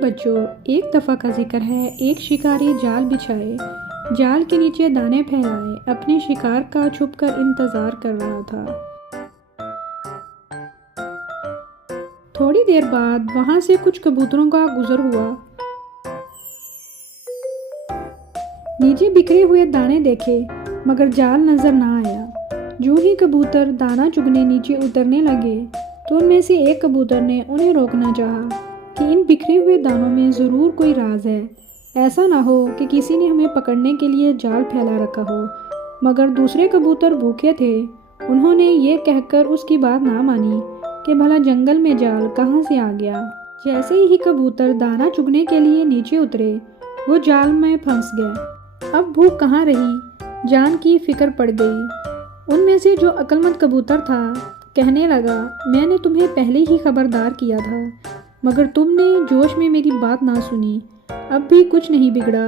बच्चों, एक दफ़ा का जिक्र है, एक शिकारी जाल बिछाए, जाल के नीचे दाने फैलाए अपने शिकार का छुपकर इंतज़ार कर रहा था। थोड़ी देर बाद वहाँ से कुछ कबूतरों का गुजर हुआ। नीचे बिखरे हुए दाने देखे मगर जाल नज़र ना आया। जो ही कबूतर दाना चुगने नीचे उतरने लगे तो उनमें से एक कबूतर ने उन्हें रोकना चाहा कि इन बिखरे हुए दानों में ज़रूर कोई राज है। ऐसा ना हो कि किसी ने हमें पकड़ने के लिए जाल फैला रखा हो। मगर दूसरे कबूतर भूखे थे। उन्होंने ये कहकर उसकी बात ना मानी कि भला जंगल में जाल कहाँ से आ गया। जैसे ही कबूतर दाना चुगने के लिए नीचे उतरे वो जाल में फंस गए। अब भूख कहाँ रही, जान की फिक्र पड़ गई। उनमें से जो अक्लमंद कबूतर था कहने लगा, मैंने तुम्हें पहले ही खबरदार किया था मगर तुमने जोश में मेरी बात ना सुनी। अब भी कुछ नहीं बिगड़ा।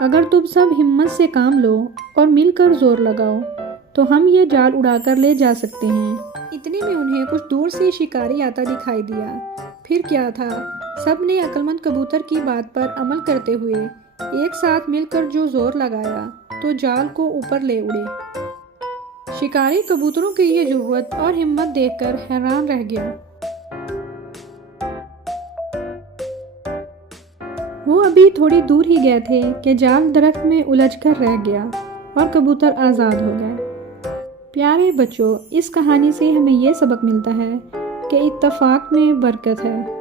अगर तुम सब हिम्मत से काम लो और मिलकर जोर लगाओ तो हम ये जाल उड़ाकर ले जा सकते हैं। इतने में उन्हें कुछ दूर से शिकारी आता दिखाई दिया। फिर क्या था, सब ने अक्लमंद कबूतर की बात पर अमल करते हुए एक साथ मिलकर जो जोर लगाया तो जाल को ऊपर ले उड़े। शिकारी कबूतरों की ये जुर्रत और हिम्मत देखकर हैरान रह गया। वो अभी थोड़ी दूर ही गए थे कि जाल दरख्त में उलझकर रह गया और कबूतर आज़ाद हो गए। प्यारे बच्चों, इस कहानी से हमें ये सबक मिलता है कि इत्तेफाक में बरकत है।